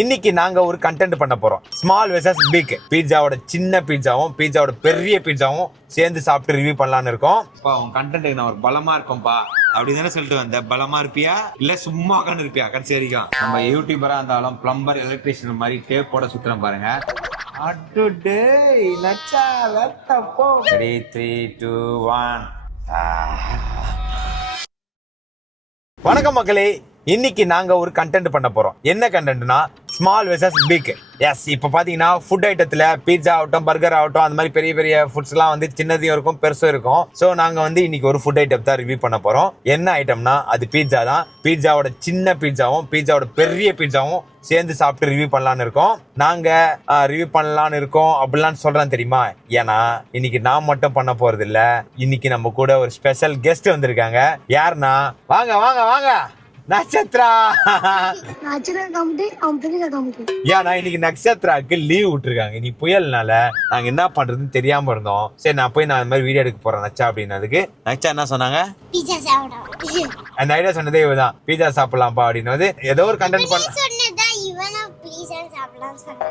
இன்னைக்கு நாங்க ஒரு கண்டென்ட் பண்ண போறோம். Small versus big. பீட்சாவோட சின்ன பீட்சாவும் பீட்சாவோட பெரிய பீட்சாவும் சேர்ந்து சாப்பிட்டு ரிவ்யூ பண்ணலாம்னு இருக்கோம். உன் கண்டென்ட் நான் ஒரு பலமா இருக்கும்பா அப்படி தானே சொல்லிட்டு வந்த. பலமா இருப்பியா இல்ல சும்மா உட்காந்து இருப்பியா? கடைசி வரைக்கும் நம்ம யூடியூபரா இருந்தாலும் பிளம்பர் எலக்ட்ரிஷியன் மாதிரி டேப் போட சுத்துறோம் பாருங்க. Ready, 3, 2, 1. வணக்கம் மக்களே, இன்னைக்கு நாங்க ஒரு கண்டென்ட் பண்ண போறோம். என்ன கண்டென்ட்னா ஸ்மால் வெர்சஸ் பிக். எஸ், இப்போ பாத்தீங்கன்னா ஃபுட் ஐட்டத்துல பீட்சா ஆகட்டும் பர்கர் ஆகட்டும் அந்த மாதிரி பெரிய பெரிய ஃபுட்ஸ் எல்லாம் வந்து சின்னதையும் இருக்கும் பெருசும் இருக்கும். ஸோ நாங்க வந்து இன்னைக்கு ஒரு ஃபுட் ஐட்டம் தான் ரிவ்யூ பண்ண போறோம். என்ன ஐட்டம்னா அது பீட்சா தான். பீட்சாவோட சின்ன பீட்சாவும் பீட்சாவோட பெரிய பீட்சாவும் சேர்ந்து சாப்பிட்டு ரிவ்யூ பண்ணலான்னு இருக்கோம். நாங்க ரிவ்யூ பண்ணலான்னு இருக்கோம் அப்படிலாம் சொல்றேன் தெரியுமா? ஏன்னா இன்னைக்கு நான் மட்டும் பண்ண போறது இல்ல. இன்னைக்கு நம்ம கூட ஒரு ஸ்பெஷல் கெஸ்ட் வந்திருக்காங்க. யாருன்னா வாங்க வாங்க வாங்க, நட்சத்திரா. ஏன்னா இன்னைக்கு நட்சத்திராக்கு லீவ் விட்டுருக்காங்க. இன்னைக்கு புயல்னால நாங்க என்ன பண்றதுன்னு தெரியாம இருந்தோம். சரி நான் போய் இந்த மாதிரி வீடியோ எடுக்க போறேன் நச்சா அப்படின்னதுக்கு நச்சா என்ன சொன்னாங்க? அந்த ஐடியா சொன்னதே இவதான், பீட்சா சாப்பிடலாம்ப்பா அப்படின்னு. ஏதோ ஒரு கண்டென்ட் பண்ண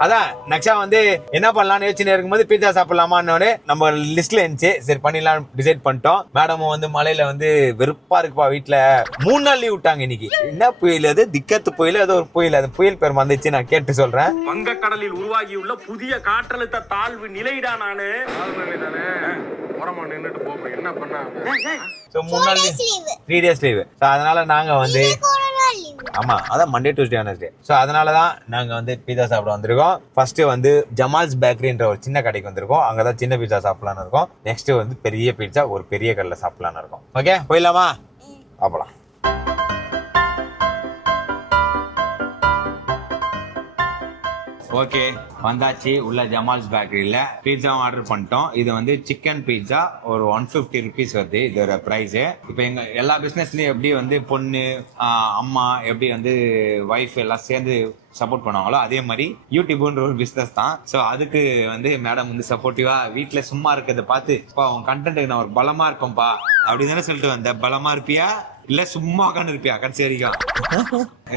அதான் நக்ஷா வந்து என்ன பண்ணலாம்னு யோசனை இருக்கும்போது பீட்சா சாப்பிடலாமான்னு நம்ம லிஸ்ட்ல இருந்துச்சு. சரி பண்ணிடலாம் டிசைட் பண்ணிட்டோம். மேடமும் வந்து மலையில வந்து வெறுப்பா இருக்குப்பா வீட்டுல 3 நாள் லீவ் விட்டாங்க. இன்னைக்கு என்ன புயல் அது? திக்கத்து புயல், ஏதோ ஒரு புயல். அது புயல் பேர் வந்துச்சு, நான் கேட்டு சொல்றேன். வங்கக்கடலில் உருவாகியுள்ள புதிய காற்றழுத்த தாழ்வு நிலைடா. நானு என்ன பண்ண 3 நாள் 3 days லீவ். அதனால நாங்க வந்து ஆமா அதான் மண்டே டியூஸ்டே வெட்னஸ்டே. ஸோ அதனாலதான் நாங்க வந்து பீட்சா சாப்பிட வந்திருக்கோம். ஃபர்ஸ்ட் வந்து ஜமால்ஸ் பேக்கரின்ற ஒரு சின்ன கடைக்கு வந்திருக்கோம். அங்கதான் சின்ன பீட்சா சாப்பிடலான்னு இருக்கோம். நெக்ஸ்ட் வந்து பெரிய பீட்சா ஒரு பெரிய கடையில சாப்பிடலான்னு இருக்கோம். ஓகே போயிடலாமா? சாப்பிடலாம். ஓகே வந்தாச்சு உள்ள ஜமால்ஸ் பேக்கரியில. பீட்சாவும் ஆர்டர் பண்ணிட்டோம். இது வந்து சிக்கன் பீட்சா ஒரு 150 rupees வருது இதோட பிரைஸ். இப்போ எங்க எல்லா பிசினஸ்லயும் எப்படி வந்து பொண்ணு அம்மா எப்படி வந்து ஒய்ஃப் எல்லாம் சேர்ந்து சப்போர்ட் பண்ணுவாங்களோ அதே மாதிரி யூடியூப்ன்ற ஒரு பிசினஸ் தான். ஸோ அதுக்கு வந்து மேடம் வந்து சப்போர்ட்டிவா வீட்டுல சும்மா இருக்கிறத பார்த்து உன் கண்டென்ட் நான் ஒரு பலமா இருக்கும்பா அப்படி தானே சொல்லிட்டு வந்த. பலமா இருப்பியா இல்ல சும்மா உட்காந்து இருப்பியா? கடைசி வரைக்கும்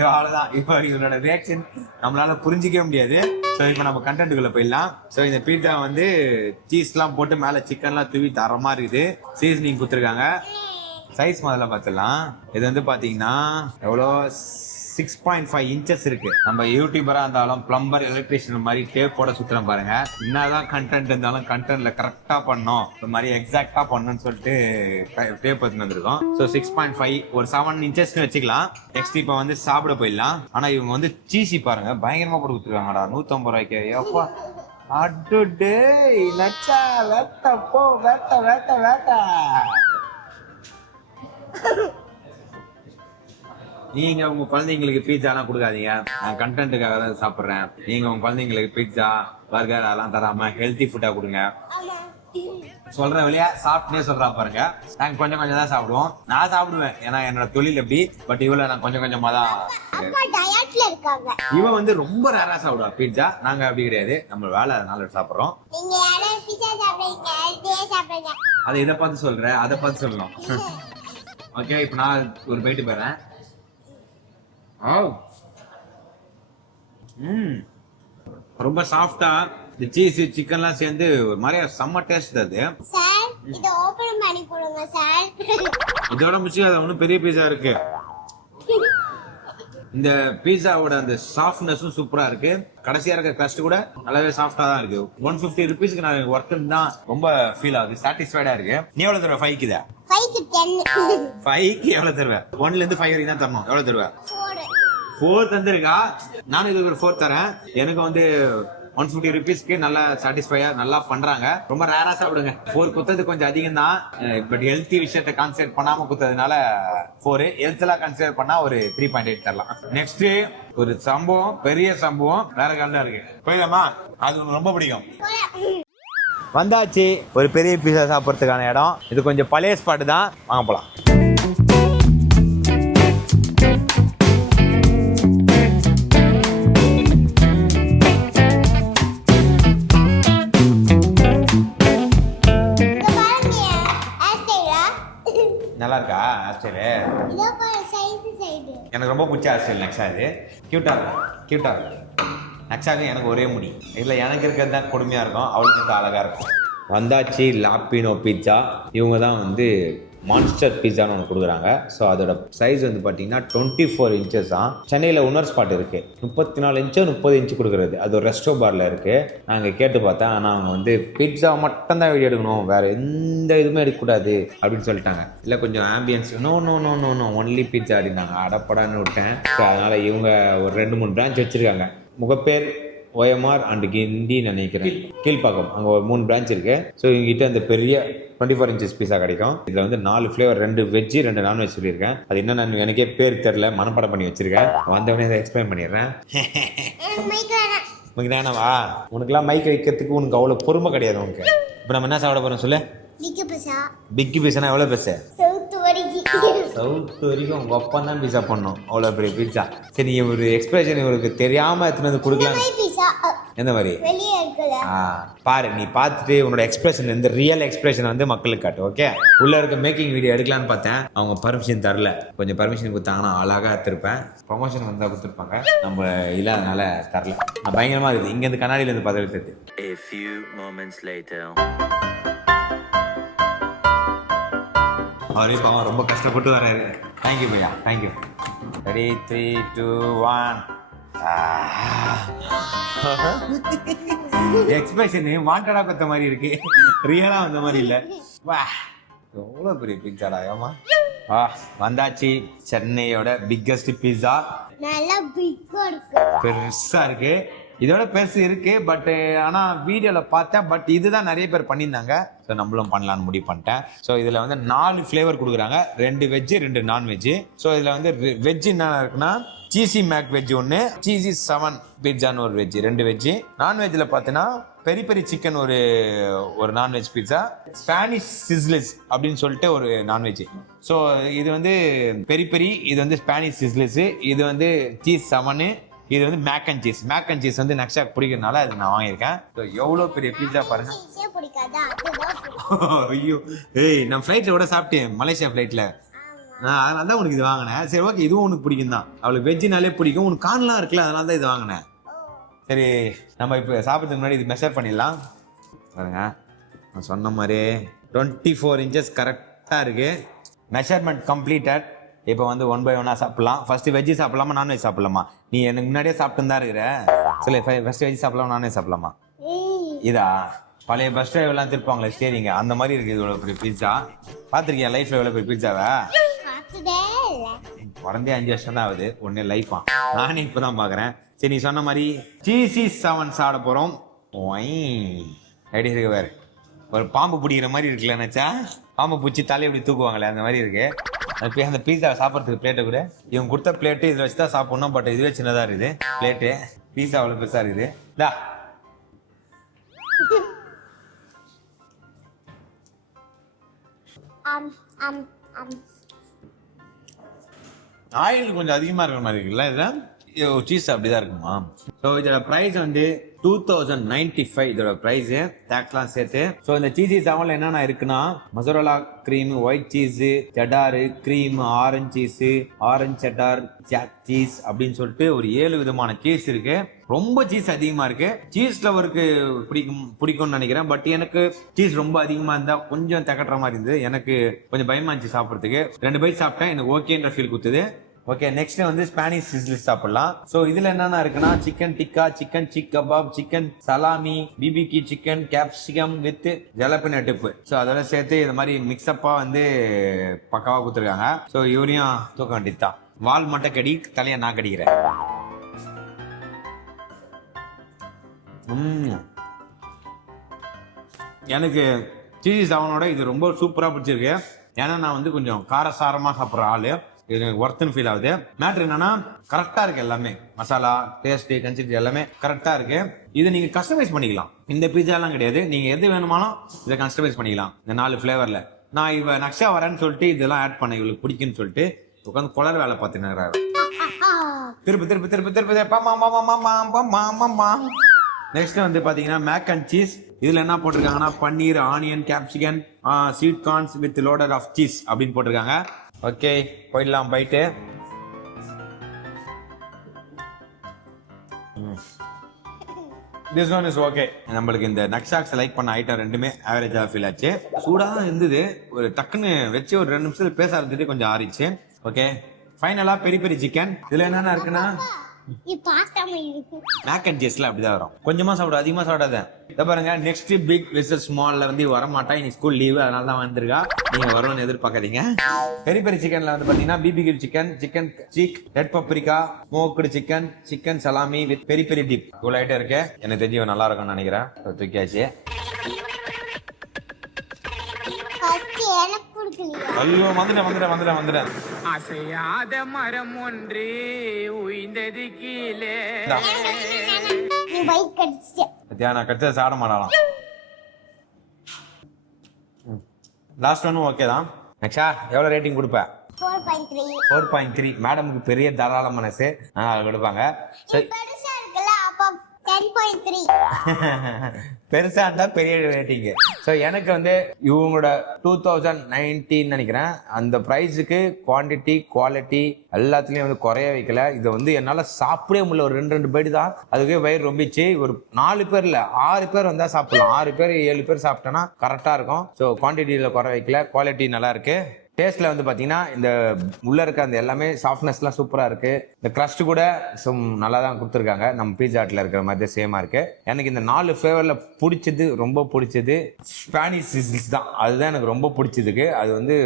அவ்வளவுதான். இப்போ இவனோட ரியாக்ஷன் நம்மளால புரிஞ்சிக்கவே முடியாது. ஸோ இப்போ நம்ம கண்டென்ட்டுக்குள்ள போயிடலாம். ஸோ இந்த பீட்சா வந்து சீஸ் எல்லாம் போட்டு மேல சிக்கன் எல்லாம் தூவி தரமா இருக்குது. சீசனிங் கொடுத்துருக்காங்க. சைஸ் முதல்ல பார்த்துடலாம். இது வந்து பாத்தீங்கன்னா எவ்வளோ 6.5 inches இருக்கு. நம்ம யூடியூபரா இருந்தாலும் பிளம்பர் எலக்ட்ரிஷியன் மாதிரி டேப் போட சுத்துறோம் பாருங்க. என்னதான் கண்டென்ட் இருந்தாலும் கண்டென்ட்ல கரெக்டா பண்ணோம், இந்த மாதிரி எக்ஸாக்டா பண்ணணும்னு சொல்லிட்டு டேப் எடுத்து வந்திருக்கோம். ஸோ 6.5 ஒரு 7 inches வச்சுக்கலாம். நெக்ஸ்ட் இப்போ வந்து சாப்பிட போயிடலாம். ஆனா இவங்க வந்து சீசி பாருங்க பயங்கரமா போட்டு கொடுத்துருக்காங்கடா 150 ரூபாய்க்கு. அப்பா அட்டுடே நச்சா வேட்ட போ வேட்ட வேட்ட வேட்ட. நீங்க உங்க குழந்தைங்களுக்கு பீட்சா எல்லாம் கொடுக்காதீங்க. நான் கண்டென்ட்டுக்காக தான் சாப்பிடுறேன். நீங்க உங்க குழந்தைங்களுக்கு பீட்சா பர்கர் அதெல்லாம் தராம ஹெல்த்தி ஃபுட்டா கொடுங்க. சொல்ற வழியா சாப்பிட்டே சொல்றா பாருங்க. நாங்க கொஞ்சம் கொஞ்சம் தான் சாப்பிடுவோம். நான் சாப்பிடுவேன் ஏன்னா என்னோட தொழில் எப்படி. பட் இவ்வளவு நான் கொஞ்சம் கொஞ்சமா தான். இவன் வந்து ரொம்ப ரேரா சாப்பிடுவா பீட்சா. நாங்க அப்படி கிடையாது, நம்ம வேலை அதனால சாப்பிடுறோம். அதை இதை பார்த்து சொல்றேன், அதை பார்த்து சொல்லணும். ஓகே இப்ப நான் ஒரு போயிட்டு போறேன். ரொம்ப சாஃப்டா இந்த சீஸ் சிக்கன்லாம் சேர்ந்து ஒரு மாதிரி செம்ம டேஸ்ட். அது சார் இத ஓபன் பண்ணி போடுங்க சார். இதோட முக்கியம் அது ஒன்னும் பெரிய பீஸா இருக்கு. இந்த பீஸாவோட அந்த சாஃப்ட்னஸும் சூப்பரா இருக்கு. கடைசியா இருக்க கிரஸ்ட் கூட நல்லாவே சாஃப்டா தான் இருக்கு. 150 rupeesக்கு நான் ஒர்த் தான் ரொம்ப ஃபீல் ஆகுது. சாட்டிஸ்ஃபைடா இருக்கு. நீ எவ்வளவு தருவ? 5க்கு இத 5க்கு 10. 5க்கு எவ்வளவு தருவ? 1ல இருந்து 5 வரைக்கும் தான் தரணும். எவ்வளவு தருவ? 4 தந்திருக்கா. நானும் இதுக்கு ஒரு 4 தரேன். எனக்கு வந்து 150 rupeesக்கு நல்லா சாட்டிஸ்ஃபையா நல்லா பண்றாங்க. ரொம்ப ரேரா சாப்பிடுங்க. 4 குத்தது கொஞ்சம் அதிகம் தான். பட் ஹெல்த்தி விஷயத்தை கான்சென்ட்ரேட் பண்ணாம குத்ததுனால 4. ஹெல்த்லாம் கன்சிடர் பண்ணா ஒரு 3.8 தரலாம். நெக்ஸ்ட் ஒரு சம்பவம், பெரிய சம்பவம் வேற காலம் இருக்கு. போயிடலாமா? அது உங்களுக்கு ரொம்ப பிடிக்கும். வந்தாச்சு ஒரு பெரிய பீஸா சாப்பிட்றதுக்கான இடம். இது கொஞ்சம் பழைய ஸ்பாட் தான். வாங்க போலாம். நல்லா இருக்கா ஹேர்ஸ்டைலு? இதோ பாரு சைடு சைடு. எனக்கு ரொம்ப பிடிச்ச ஹேர்ஸ்டைல் நெக்ஸ்ட். அது கியூட்டா இருக்கு, கியூட்டா இருக்கு. நக்ஷாக்கு எனக்கு ஒரே முடி இல்லை எனக்கு இருக்கிறது தான் கொடுமையாக இருக்கும், அவளுக்கு வந்து அழகாக இருக்கும். வந்தாச்சு லாப்பினோ பீட்சா. இவங்க தான் வந்து மான்ஸ்டர் பீட்சான்னு ஒன்று கொடுக்குறாங்க. ஸோ அதோட சைஸ் வந்து பார்த்தீங்கன்னா 24 inches தான். சென்னையில் இன்னொரு ஸ்பாட் இருக்குது, 34 inch 30 inch கொடுக்குறது. அது ஒரு ரெஸ்டோ பாரில் இருக்குது. நாங்கள் கேட்டு பார்த்தேன், ஆனால் அவங்க வந்து பீட்சா மட்டும்தான் வீடியோ எடுக்கணும், வேறு எந்த இதுவுமே எடுக்கக்கூடாது அப்படின்னு சொல்லிட்டாங்க. இல்லை கொஞ்சம் ambience no no no no no only pizza அப்படின்னாங்க. அடப்படான்னு விட்டேன். ஸோ அதனால் இவங்க ஒரு 2-3 பிரான்ச் வச்சுருக்காங்க. முகப்பேர், OMR அண்ட் கிண்டி நினைக்கிறேன், கீழ்ப்பாக்கம், அங்கே ஒரு 3 பிரான்ச் இருக்குது. ஸோ இவங்ககிட்ட அந்த பெரிய 24 inches பீஸா கிடைக்கும். இதில் வந்து 4 ஃப்ளேவர், 2 வெஜ்ஜு 2 நான்வெஜ் சொல்லியிருக்கேன். அது என்ன நான் எனக்கே பேர் தெரில, மனப்பாடம் பண்ணி வச்சிருக்கேன். வந்தவொடனே அதை எக்ஸ்பிளைன் பண்ணிடுறேன். உனக்கு வேணாவா? உனக்குலாம் மைக் வைக்கிறதுக்கு உனக்கு அவ்வளோ பொறுமை கிடையாது உனக்கு. இப்போ நம்ம என்ன சாப்பிட போகிறோம் சொல்லு? பிக்கி பீஸானா எவ்வளோ பீஸா? சவுத் வரைக்கும் உங்கள் அப்பா தான் பீஸா பண்ணணும், அவ்வளோ பெரிய பீஸா. சரி, நீ ஒரு எக்ஸ்பிரஷன் இவருக்கு தெரியாமல் எடுத்துன்னு வந்து கொடுக்கலாம். எந்த மாதிரி பாரு, நீ பார்த்துட்டு உன்னோட எக்ஸ்பிரஷன், இந்த ரியல் எக்ஸ்பிரஷன் வந்து மக்களுக்கு காட்டு. ஓகே, உள்ள இருக்க மேக்கிங் வீடியோ எடுக்கலான்னு பார்த்தேன், அவங்க பர்மிஷன் தரல. கொஞ்சம் பர்மிஷன் கொடுத்தாங்கன்னா அழகாக எடுத்திருப்பேன். ப்ரொமோஷன் வந்தால் கொடுத்துருப்பாங்க, நம்ம இல்லாதனால தரல. நான் பயங்கரமாக இருக்குது இங்கேருந்து கண்ணாடியிலேருந்து பார்த்து எடுத்தது. A few moments later. அவரே பாவம் ரொம்ப கஷ்டப்பட்டு வராரு. தேங்க்யூ பையா, தேங்க்யூ. ரெடி 3 2 1. எக்ஸ்பிரஷன் வாண்டடா கொத்த மாதிரி இருக்கு, ரியலா வந்த மாதிரி இல்ல. வா, எவ்வளவு பெரிய பீட்சாடா. ஏமா வந்தாச்சு சென்னையோட பிக்கஸ்ட் பீட்சா. நல்லா பிக்கா இருக்கு, பெருசா இருக்கு. இதோட பெருசு இருக்கு, பட் ஆனா வீடியோல பார்த்தேன். பட் இதுதான் நிறைய பேர் பண்ணியிருந்தாங்க, ஸோ நம்மளும் பண்ணலான்னு முடிவு பண்ணிட்டேன். ஸோ இதுல வந்து 4 ஃப்ளேவர் கொடுக்குறாங்க, 2 வெஜ்ஜு 2 நான்வெஜ். ஸோ இதுல வந்து வெஜ் என்ன இருக்குன்னா சீசி மேக் வெஜ் ஒன்று, சீசி 7 பீட்சான்னு ஒரு வெஜ், 2 வெஜ்ஜு. நான்வெஜ்ல பார்த்தீங்கன்னா பெரி பெரி சிக்கன் ஒரு நான்வெஜ் பீட்சா, ஸ்பானிஷ் சிஸ்லிஸ் அப்படின்னு சொல்லிட்டு ஒரு நான்வெஜ். ஸோ இது வந்து பெரி பெரி, இது வந்து ஸ்பானிஷ் சிஸ்லிஸ், இது வந்து சீஸ் 7, இது வந்து mac and cheese. Mac and cheese வந்து நக்ஷாக்கு பிடிக்கிறதுனால அது நான் வாங்கியிருக்கேன். ஸோ எவ்வளோ பெரிய பீட்சா பாருங்க. ஐயோ, ஏய் நான் ஃப்ளைட்டில் கூட சாப்பிட்டேன், மலேசியா ஃப்ளைட்டில். அதனால தான் உனக்கு இது வாங்கினேன். சரி ஓகே, இதுவும் உனக்கு பிடிக்கும் தான், அவளுக்கு வெஜ்ஜுனாலே பிடிக்கும், உனக்கு கார்ன்லாம் இருக்குல்ல, அதனால தான் இது வாங்கினேன். சரி, நம்ம இப்போ சாப்பிட்றதுக்கு முன்னாடி இது மெஷர் பண்ணிடலாம். பாருங்க, நான் சொன்ன மாதிரி 24 inches கரெக்டாக இருக்குது. Measurement completed. இப்போ வந்து 1 by 1 சாப்பிடலாம். ஃபர்ஸ்ட் வெஜ்ஜு சாப்பிடலாமா நான்வெஜ் சாப்பிடலாமா? நீ எனக்கு முன்னாடியே சாப்பிட்டு தான் இருக்கிற. சரி, ஃபர்ஸ்ட் வெஜ் சாப்பிடலாமா நான்வெஜ் சாப்பிடலாமா? இதா பழைய பஸ் டிரைவர்லாம் திருப்பாங்களே ஸ்டேரிங்க, அந்த மாதிரி இருக்குது இவ்வளோ பெரிய பீட்சா. பார்த்துருக்கியா லைஃப்ல எவ்வளோ பெரிய பீட்சாவை? பிறந்தே 5 வருஷம் தான் ஆகுது, ஒன்னே லைஃபா. நானே இப்போ தான் பார்க்குறேன். சரி, நீ சொன்ன மாதிரி சீசி 7 சாப்பிட போகிறோம். எப்படி இருக்கு வேறு? ஒரு பாம்பு பிடிக்கிற மாதிரி இருக்குல்ல நினச்சா, பாம்பு பிடிச்சி தலையை எப்படி தூக்குவாங்களே அந்த மாதிரி இருக்கு. அந்த பீஸா சாப்பிட்றதுக்கு பிளேட்டை கூட இவங்க கொடுத்த பிளேட்டு இதில் வச்சு தான் சாப்பிட்ணும். பட் இதுவே சின்னதாக இருக்குது பிளேட்டு, பீஸா அவ்வளோ பெருசாக இருக்குது. தா ஆயில் கொஞ்சம் அதிகமாக இருக்கிற மாதிரி இருக்குல்ல இதில். சீஸ் அப்படிதான் இருக்குமா? ஸோ இதோட ப்ரைஸ் வந்து 2095 இதோட ப்ரைஸ், டேக்ஸ்லாம் சேர்த்து. ஸோ இந்த சீசி 7ல என்னென்ன இருக்குன்னா mozzarella cream, white cheese, cheddar, cream, orange cheese, orange cheddar, jack cheese அப்படின்னு சொல்லிட்டு ஒரு 7 விதமான சீஸ் இருக்கு. ரொம்ப சீஸ் அதிகமா இருக்கு. சீஸ் லவருக்கு பிடிக்கும்னு நினைக்கிறேன். பட் எனக்கு சீஸ் ரொம்ப அதிகமா இருந்தா கொஞ்சம் தகட்டுற மாதிரி இருந்தது, எனக்கு கொஞ்சம் பயமா இருந்துச்சு சாப்பிட்றதுக்கு. 2 பைட் சாப்பிட்டேன், எனக்கு ஓகேன்ற ஃபீல் கொடுத்தது. ஓகே, நெக்ஸ்ட் வந்து ஸ்பானிஷ் சிஸ்லிஸ் சாப்பிடலாம். ஸோ இதுல என்னென்ன இருக்குன்னா chicken tikka, chicken seekh kebab, chicken salami, BBQ chicken, capsicum with jalapeno dip. So அதோட சேர்த்து இந்த மாதிரி மிக்ஸ்அப்பா வந்து பக்காவா கொடுத்துருக்காங்க. ஸோ இவரையும் தூக்க வேண்டியதுதான். வால் மட்டும் கடி, தலையை நான் கடிக்கிறேன். எனக்கு சீசி 7ஓட இது ரொம்ப சூப்பரா பிடிச்சிருக்கு. ஏன்னா நான் வந்து கொஞ்சம் காரசாரமா சாப்பிட்ற ஆளு, இது ஒர்த்துன்னு ஃபீல் ஆகுது. மேட்ரு என்னன்னா கரெக்டா இருக்கு, எல்லாமே மசாலா, டேஸ்ட், கன்சிஸ்டன்சி எல்லாமே கரெக்டா இருக்கு. இதை நீங்க கஸ்டமைஸ் பண்ணிக்கலாம். இந்த பீஸா எல்லாம் கிடையாது, நீங்க எது வேணுமாலும் இதை கஸ்டமைஸ் பண்ணிக்கலாம். இந்த 4 ஃபிளேவர்ல நான் இவ நக்ஷா வரேன்னு சொல்லிட்டு இதெல்லாம் ஆட் பண்ண, இவளுக்கு பிடிக்குன்னு சொல்லிட்டு உட்காந்து குளர் வேலை பார்த்துன்னு திருப்பி திருப்பி திருப்பி திருப்பி. நெக்ஸ்ட் வந்து பாத்தீங்கன்னா மேக் அண்ட் சீஸ். இதுல என்ன போட்டிருக்காங்கன்னா paneer, onion, capsicum, sweet corns with loader of cheese அப்படின்னு போட்டிருக்காங்க. ஓகே, போயிடலாம் bite. This one is okay. நம்மளுக்கு இந்த நக்ஷாக்ஸ் லைக் பண்ண ஐட்டம் ரெண்டுமே ஆவரேஜா ஃபீல் ஆச்சு. சூடா இருந்தது, ஒரு டக்குன்னு வச்சு ஒரு 2 நிமிஷத்துல பேச ஆரம்பிச்சுட்டு கொஞ்சம் ஆறிச்சு. ஓகே, ஃபைனலா பெரிய பெரிய சிக்கன். இதுல என்னென்ன இருக்குன்னா இது பாஸ்தா மாதிரி இருக்கு. மேக் அண்ட் சீஸ்ல அப்படிதான் வரும். கொஞ்சமா சாப்பிட, அதிகமா சாப்பிடாத. இத பாருங்க, நெக்ஸ்ட் பிக் விசஸ் ஸ்மால்ல வந்து வர மாட்டா. இன்னைக்கு ஸ்கூல் லீவு, அதனால தான் வந்திருக்கா. நீங்க வரும்னு எதிர்பார்க்காதீங்க. பெரிய பெரிய சிக்கன்ல வந்து பாத்தீங்கன்னா BBQ chicken, chicken seekh, red paprika, smoked chicken, chicken salami with பெரிய பெரிய டிப். இவ்வளவு ஐட்டம் இருக்கு. எனக்கு தெரிஞ்சு நல்லா இருக்கும்னு நினைக்கிறேன். தூக்கியாச்சு. எனக்கு கொடுக்கலையா? ஐயோ, வந்துட்டேன். அசையாத மரம் ஒன்று உயிர்ந்தது கீழே. நீ பைக் கடிச்சிட்ட. பத்தியா, நான் கடிச்சதை சாப்பிட மாட்டாளாம். லாஸ்ட் ஒன்னும் ஓகே தான். நக்ஷா, எவ்வளவு ரேட்டிங் கொடுப்ப? 4.3. 4.3. மேடமுக்கு பெரிய தாராள மனசு, கொடுப்பாங்க. பெருசா இருக்குல்ல, அப்ப 10.3. பெருசா இருந்தா பெரிய ரேட்டிங். ஸோ எனக்கு வந்து இவங்களோட 2019 நினைக்கிறேன், அந்த ப்ரைஸுக்கு குவான்டிட்டி குவாலிட்டி எல்லாத்துலயும் வந்து குறைய வைக்கல. இதை வந்து என்னால சாப்பிடவே முடியல. ஒரு 2 பைட்டு தான், அதுக்கே வயிறு ரொம்பிச்சு. ஒரு 4 பேர் இல்ல 6 பேர் வந்தா சாப்பிடலாம். 6 பேர் 7 பேர் சாப்பிட்டோன்னா கரெக்டா இருக்கும். ஸோ குவான்டிட்டியில குறை வைக்கல, குவாலிட்டி நல்லா இருக்கு. டேஸ்ட்ல வந்து பாத்தீங்கன்னா இந்த உள்ள இருக்க அந்த எல்லாமே சாஃப்ட்னஸ்லாம் சூப்பரா இருக்கு. இந்த கிரஸ்ட் கூட நல்லா தான் கொடுத்துருக்காங்க. நம்ம பீட்சா ஹட்ல இருக்கிற மாதிரி சேமா இருக்கு. எனக்கு இந்த 4 ஃபிளேவர்ல பிடிச்சது, ரொம்ப பிடிச்சது ஸ்பானிஷ் சிசில்ஸ் தான். அதுதான் எனக்கு ரொம்ப பிடிச்சதுக்கு. அது வந்து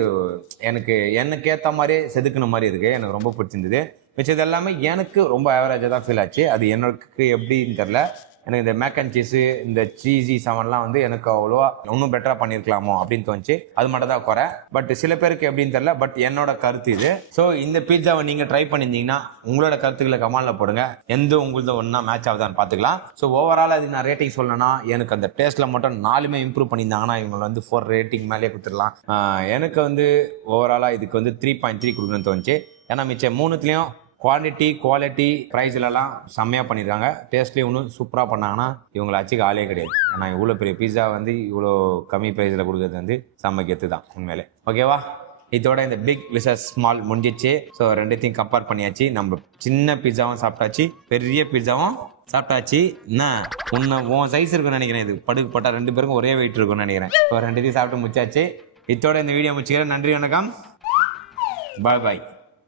எனக்கு ஏத்த மாதிரியே செதுக்குன மாதிரி இருக்கு. எனக்கு ரொம்ப பிடிச்சிருந்தது. மிச்சது எல்லாமே எனக்கு ரொம்ப ஆவரேஜா தான் ஃபீல் ஆச்சு. அது எனக்கு எப்படின்னு தெரியல. எனக்கு இந்த மேக் அண்ட் சீஸு, இந்த சீஸி செவன்லாம் வந்து எனக்கு அவ்வளோவா இன்னும் பெட்டரா பண்ணியிருக்கலாமோ அப்படின்னு தோணுச்சு. அது மட்டும் தான் குறை. பட் சில பேருக்கு எப்படின்னு தெரியல. பட் என்னோட கருத்து இது. ஸோ இந்த பீட்சாவை நீங்க ட்ரை பண்ணியிருந்தீங்கன்னா உங்களோட கருத்துக்களை கமெண்ட்ல போடுங்க. எந்த உங்களது ஒன்றா மேட்ச் ஆகுதான்னு பார்த்துக்கலாம். ஸோ ஓவரால் அது நான் ரேட்டிங் சொல்லணும்னா, எனக்கு அந்த டேஸ்ட்ல மட்டும் 4மே இம்ப்ரூவ் பண்ணியிருந்தாங்கன்னா இவங்க வந்து 4 ரேட்டிங் மேலே கொடுத்துடலாம். எனக்கு வந்து ஓவராலா இதுக்கு வந்து 3.3 கொடுக்கணும்னு தோணுச்சு. ஏன்னா மிச்சம் 3த்துலையும் குவான்டிட்டி குவாலிட்டி ப்ரைஸ்லலாம் செம்மையாக பண்ணியிருக்காங்க. டேஸ்ட்லேயும் இன்னும் சூப்பராக பண்ணாங்கன்னா இவங்களை அச்சுக்கு ஆளே கிடையாது. ஏன்னா இவ்வளோ பெரிய பீஸா வந்து இவ்வளோ கம்மி ப்ரைஸில் கொடுக்குறது வந்து செம்ம கெத்து தான் உண்மையிலே. ஓகேவா, இதோட இந்த பிக் விசஸ் ஸ்மால் முடிஞ்சிச்சு. ஸோ ரெண்டுத்தையும் கம்பேர் பண்ணியாச்சு. நம்ம சின்ன பீஸாவும் சாப்பிட்டாச்சு, பெரிய பீஸாவும் சாப்பிட்டாச்சு. என்ன உன் சைஸ் இருக்குன்னு நினைக்கிறேன். இது படுக்கு போட்டால் 2 பேருக்கும் ஒரே வெயிட் இருக்குன்னு நினைக்கிறேன். இப்போ 2த்தையும் சாப்பிட்டு முடிச்சாச்சு. இதோட இந்த வீடியோ முடிச்சுக்கிறேன். நன்றி, வணக்கம், பாய் பாய்.